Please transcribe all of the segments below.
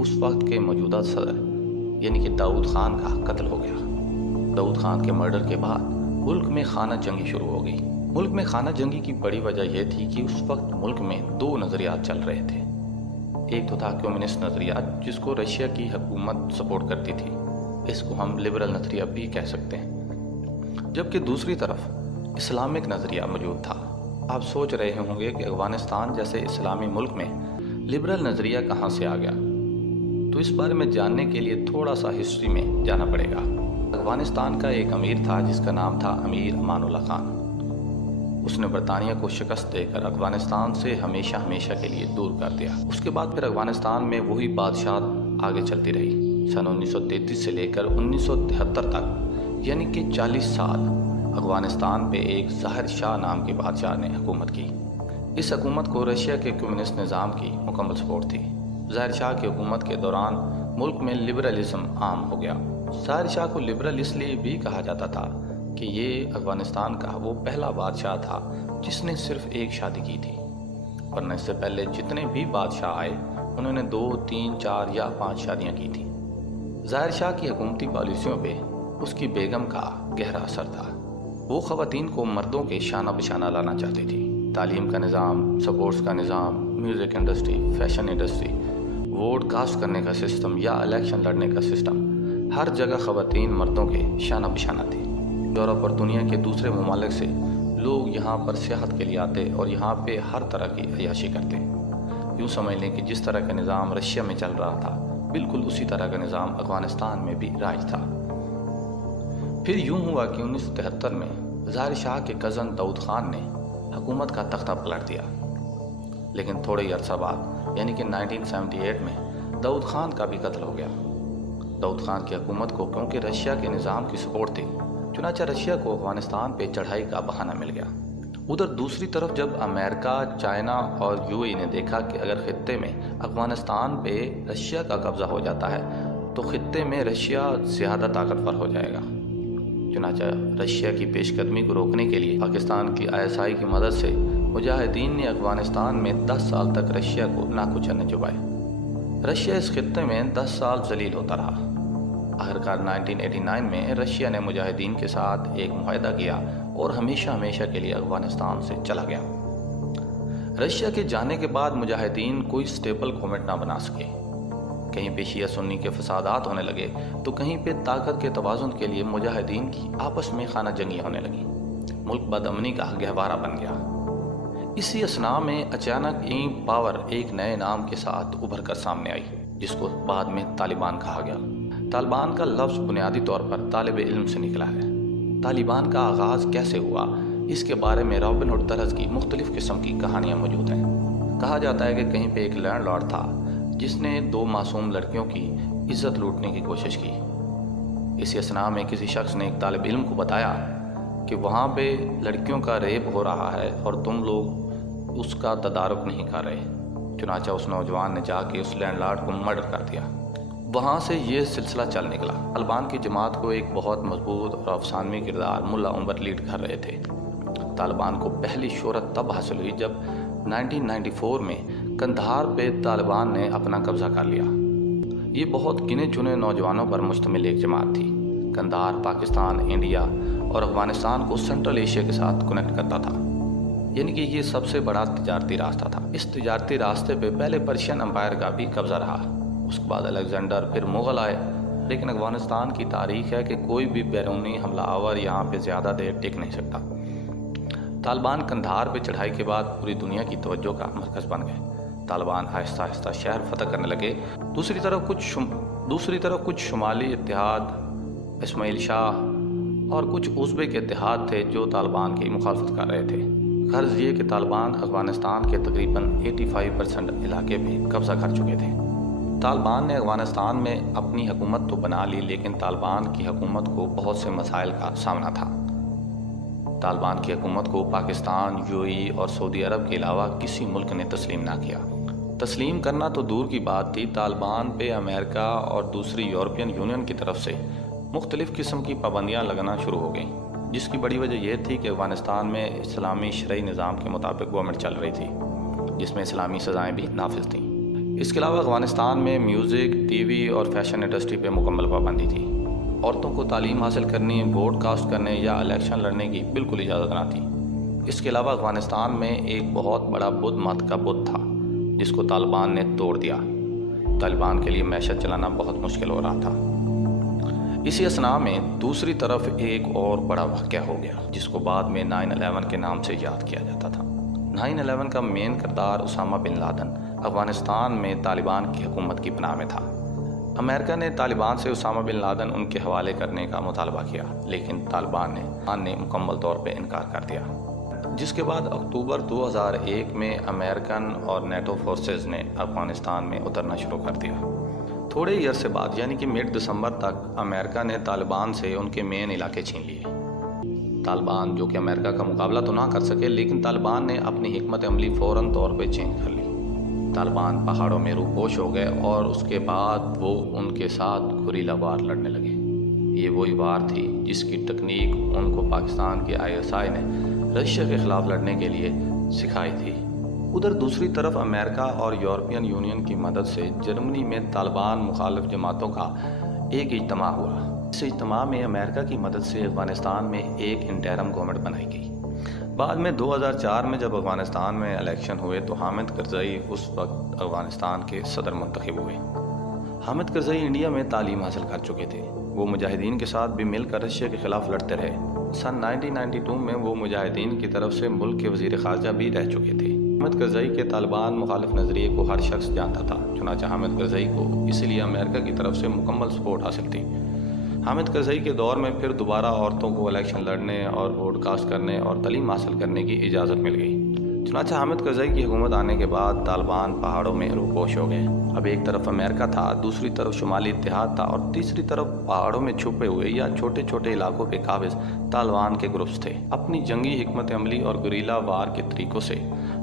اس وقت کے موجودہ صدر یعنی کہ داؤد خان کا قتل ہو گیا۔ داؤد خان کے مرڈر کے بعد ملک میں خانہ جنگی شروع ہو گئی۔ ملک میں خانہ جنگی کی بڑی وجہ یہ تھی کہ اس وقت ملک میں دو نظریات چل رہے تھے۔ ایک تو تھا کمیونسٹ نظریات جس کو رشیا کی حکومت سپورٹ کرتی تھی، اس کو ہم لبرل نظریہ بھی کہہ سکتے ہیں، جبکہ دوسری طرف اسلامک نظریہ موجود تھا۔ آپ سوچ رہے ہوں گے کہ افغانستان جیسے اسلامی ملک میں لبرل نظریہ کہاں سے آ گیا، تو اس بارے میں جاننے کے لیے تھوڑا سا ہسٹری میں جانا پڑے گا۔ افغانستان کا ایک امیر تھا جس کا نام تھا امیر امان اللہ خان۔ اس نے برطانیہ کو شکست دے کر افغانستان سے ہمیشہ کے لیے دور کر دیا۔ اس کے بعد پھر افغانستان میں وہی بادشاہت آگے چلتی رہی۔ سن 1933 سے لے کر 1973 تک یعنی کہ 40 سال افغانستان پہ ایک ظاہر شاہ نام کے بادشاہ نے حکومت کی۔ اس حکومت کو رشیا کے کمیونسٹ نظام کی مکمل سپورٹ تھی۔ ظاہر شاہ کی حکومت کے دوران ملک میں لبرلزم عام ہو گیا۔ ظاہر شاہ کو لبرل اس لیے بھی کہا جاتا تھا کہ یہ افغانستان کا وہ پہلا بادشاہ تھا جس نے صرف ایک شادی کی تھی، ورنہ اس سے پہلے جتنے بھی بادشاہ آئے انہوں نے 2، 3، 4 یا 5 شادیاں کی تھیں۔ ظاہر شاہ کی حکومتی پالیسیوں پہ اس کی بیگم کا گہرا اثر تھا۔ وہ خواتین کو مردوں کے شانہ بشانہ لانا چاہتی تھی۔ تعلیم کا نظام، سپورٹس کا نظام، music industry, fashion industry, vote cast کرنے کا سسٹم یا الیکشن لڑنے کا سسٹم، ہر جگہ خواتین مردوں کے شانہ بشانہ تھی۔ یورپ اور دنیا کے دوسرے ممالک سے لوگ یہاں پر سیاحت کے لیے آتے اور یہاں پہ ہر طرح کی عیاشی کرتے۔ یوں سمجھ لیں کہ جس طرح کا نظام رشیا میں چل رہا تھا بالکل اسی طرح کا نظام افغانستان میں بھی رائج تھا۔ پھر یوں ہوا کہ 1973 میں ظاہر شاہ کے کزن داؤد خان نے حکومت کا تختہ پلٹ دیا، لیکن تھوڑے ہی عرصہ بعد یعنی کہ 1978 میں داؤد خان کا بھی قتل ہو گیا۔ داؤد خان کی حکومت کو کیونکہ رشیا کے نظام کی سپورٹ تھی، چنانچہ رشیا کو افغانستان پہ چڑھائی کا بہانہ مل گیا۔ ادھر دوسری طرف جب امریکہ، چائنا اور UAE نے دیکھا کہ اگر خطے میں افغانستان پہ رشیا کا قبضہ ہو جاتا ہے تو خطے میں رشیا زیادہ طاقتور ہو جائے گا، چنانچہ رشیا کی پیش قدمی کو روکنے کے لیے پاکستان کی ISI کی مدد سے مجاہدین نے افغانستان میں 10 سال تک رشیا کو ناکو چنے چبائے۔ رشیا اس خطے میں 10 سال ذلیل ہوتا رہا۔ آخرکار 1989 میں رشیا نے مجاہدین کے ساتھ ایک معاہدہ کیا اور ہمیشہ کے لیے افغانستان سے چلا گیا۔ رشیا کے جانے کے بعد مجاہدین کوئی سٹیبل گورنمنٹ نہ بنا سکے۔ کہیں پہ شیعہ سنی کے فسادات ہونے لگے تو کہیں پہ طاقت کے توازن کے لیے مجاہدین کی آپس میں خانہ جنگی ہونے لگی۔ ملک بدامنی کا گہوارہ بن گیا۔ اسی اثناء میں اچانک پاور ایک نئے نام کے ساتھ ابھر کر سامنے آئی جس کو بعد میں طالبان کہا گیا۔ طالبان کا لفظ بنیادی طور پر طالب علم سے نکلا ہے۔ طالبان کا آغاز کیسے ہوا اس کے بارے میں رابن ہوڈ طرز کی مختلف قسم کی کہانیاں موجود ہیں۔ کہا جاتا ہے کہ کہیں پہ ایک لینڈ لارڈ تھا جس نے 2 معصوم لڑکیوں کی عزت لوٹنے کی کوشش کی۔ اسی اثناء میں کسی شخص نے ایک طالب علم کو بتایا کہ وہاں پہ لڑکیوں کا ریپ ہو رہا ہے اور تم لوگ اس کا تدارک نہیں کر رہے۔ چنانچہ اس نوجوان نے جا کے اس لینڈ لارڈ کو مرڈر کر دیا۔ وہاں سے یہ سلسلہ چل نکلا۔ طالبان کی جماعت کو ایک بہت مضبوط اور افسانوی کردار ملا عمر لیڈ کر رہے تھے۔ طالبان کو پہلی شہرت تب حاصل ہوئی جب 1994 میں قندھار پہ طالبان نے اپنا قبضہ کر لیا۔ یہ بہت گنے چنے نوجوانوں پر مشتمل ایک جماعت تھی۔ قندھار پاکستان، انڈیا اور افغانستان کو سینٹرل ایشیا کے ساتھ کنیکٹ کرتا تھا، یعنی کہ یہ سب سے بڑا تجارتی راستہ تھا۔ اس تجارتی راستے پہ پہلے پرشین امپائر کا بھی قبضہ رہا، اس کے بعد الیگزینڈر، پھر مغل آئے، لیکن افغانستان کی تاریخ ہے کہ کوئی بھی بیرونی حملہ آور یہاں پہ زیادہ دیر ٹک نہیں سکتا۔ طالبان قندھار پہ چڑھائی کے بعد پوری دنیا کی توجہ کا مرکز بن گئے۔ طالبان آہستہ آہستہ شہر فتح کرنے لگے۔ دوسری طرف کچھ شمالی اتحاد، اسماعیل شاہ اور کچھ ازبک اتحاد تھے جو طالبان کی مخالفت کر رہے تھے۔ غرض یہ کہ طالبان افغانستان کے تقریباً 85% علاقے پہ قبضہ کر چکے تھے۔ طالبان نے افغانستان میں اپنی حکومت تو بنا لی، لیکن طالبان کی حکومت کو بہت سے مسائل کا سامنا تھا۔ طالبان کی حکومت کو پاکستان، UAE اور سعودی عرب کے علاوہ کسی ملک نے تسلیم نہ کیا۔ تسلیم کرنا تو دور کی بات تھی، طالبان پہ امریکہ اور دوسری یورپین یونین کی طرف سے مختلف قسم کی پابندیاں لگنا شروع ہو گئیں، جس کی بڑی وجہ یہ تھی کہ افغانستان میں اسلامی شرعی نظام کے مطابق گورنمنٹ چل رہی تھی۔ جس میں اسلامی سزائیں بھی نافذ تھیں۔ اس کے علاوہ افغانستان میں میوزک، ٹی وی اور فیشن انڈسٹری پہ مکمل پابندی تھی۔ عورتوں کو تعلیم حاصل کرنے، ووٹ کاسٹ کرنے یا الیکشن لڑنے کی بالکل اجازت نہ تھی۔ اس کے علاوہ افغانستان میں ایک بہت بڑا بدھ مت کا بت تھا جس کو طالبان نے توڑ دیا۔ طالبان کے لیے معیشت چلانا بہت مشکل ہو رہا تھا۔ اسی اثناء میں دوسری طرف ایک اور بڑا واقعہ ہو گیا جس کو بعد میں 9/11 کے نام سے یاد کیا جاتا تھا۔ 9/11 کا مین کردار اسامہ بن لادن افغانستان میں طالبان کی حکومت کی پناہ میں تھا۔ امریکہ نے طالبان سے اسامہ بن لادن ان کے حوالے کرنے کا مطالبہ کیا، لیکن طالبان نے مکمل طور پہ انکار کر دیا، جس کے بعد اکتوبر 2001 میں امریکن اور نیٹو فورسز نے افغانستان میں اترنا شروع کر دیا۔ تھوڑے ہی عرصے بعد یعنی کہ مڈ دسمبر تک امریکہ نے طالبان سے ان کے مین علاقے چھین لیے۔ طالبان جو کہ امریکہ کا مقابلہ تو نہ کر سکے، لیکن طالبان نے اپنی حکمت عملی فوراً طور پہ چینج کر لی۔ طالبان پہاڑوں میں روپوش ہو گئے اور اس کے بعد وہ ان کے ساتھ گوریلا وار لڑنے لگے۔ یہ وہی وار تھی جس کی ٹیکنیک ان کو پاکستان کے ISI نے رشیا کے خلاف لڑنے کے لیے سکھائی تھی۔ ادھر دوسری طرف امریکہ اور یورپین یونین کی مدد سے جرمنی میں طالبان مخالف جماعتوں کا ایک اجتماع ہوا۔ اس اجتماع میں امریکہ کی مدد سے افغانستان میں ایک انٹرم گورنمنٹ بنائی گئی۔ بعد میں 2004 میں جب افغانستان میں الیکشن ہوئے تو حامد کرزئی اس وقت افغانستان کے صدر منتخب ہوئے۔ حامد کرزئی انڈیا میں تعلیم حاصل کر چکے تھے۔ وہ مجاہدین کے ساتھ بھی مل کر رشیا کے خلاف لڑتے رہے۔ سن 1992 میں وہ مجاہدین کی طرف سے ملک کے وزیر خارجہ بھی رہ چکے تھے۔ حامد کرزئی کے طالبان مخالف نظریے کو ہر شخص جانتا تھا، چنانچہ حامد کرزئی کو اس لیے امریکہ کی طرف سے مکمل سپورٹ حاصل تھی۔ حامد کرزئی کے دور میں پھر دوبارہ عورتوں کو الیکشن لڑنے اور ووٹ کاسٹ کرنے اور تعلیم حاصل کرنے کی اجازت مل گئی۔ چنانچہ حامد کرزئی کی حکومت آنے کے بعد طالبان پہاڑوں میں روپوش ہو گئے۔ اب ایک طرف امریکہ تھا، دوسری طرف شمالی اتحاد تھا اور تیسری طرف پہاڑوں میں چھپے ہوئے یا چھوٹے چھوٹے علاقوں پہ قابض طالبان کے گروپس تھے۔ اپنی جنگی حکمت عملی اور گوریلا وار کے طریقوں سے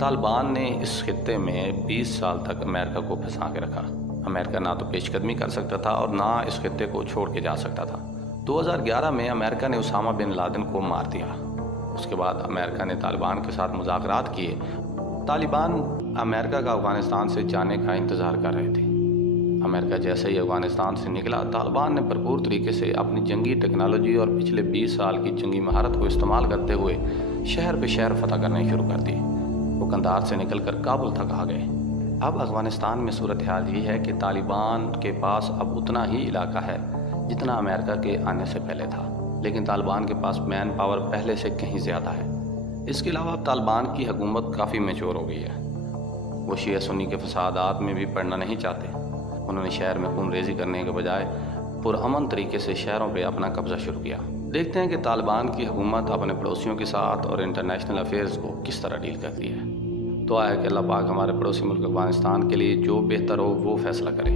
طالبان نے اس خطے میں 20 سال تک امریکہ کو پھنسا کے رکھا۔ امریکہ نہ تو پیش قدمی کر سکتا تھا اور نہ اس خطے کو چھوڑ کے جا سکتا تھا۔ 2011 میں امریکہ نے اسامہ بن لادن کو مار دیا۔ اس کے بعد امریکہ نے طالبان کے ساتھ مذاکرات کیے۔ طالبان امریکہ کا افغانستان سے جانے کا انتظار کر رہے تھے۔ امریکہ جیسے ہی افغانستان سے نکلا، طالبان نے بھرپور طریقے سے اپنی جنگی ٹیکنالوجی اور پچھلے 20 سال کی جنگی مہارت کو استعمال کرتے ہوئے شہر بے شہر فتح کرنے شروع کر دیے۔ وہ قندھار سے نکل کر کابل تک آ گئے۔ اب افغانستان میں صورتحال یہ ہے کہ طالبان کے پاس اب اتنا ہی علاقہ ہے جتنا امریکہ کے آنے سے پہلے تھا، لیکن طالبان کے پاس مین پاور پہلے سے کہیں زیادہ ہے۔ اس کے علاوہ اب طالبان کی حکومت کافی میچور ہو گئی ہے۔ وہ شیعہ سنی کے فسادات میں بھی پڑنا نہیں چاہتے۔ انہوں نے شہر میں خون ریزی کرنے کے بجائے پرامن طریقے سے شہروں پہ اپنا قبضہ شروع کیا۔ دیکھتے ہیں کہ طالبان کی حکومت اپنے پڑوسیوں کے ساتھ اور انٹرنیشنل افیئرز کو کس طرح ڈیل کرتی ہے۔ دعا ہے کہ اللہ پاک ہمارے پڑوسی ملک افغانستان کے لیے جو بہتر ہو وہ فیصلہ کرے۔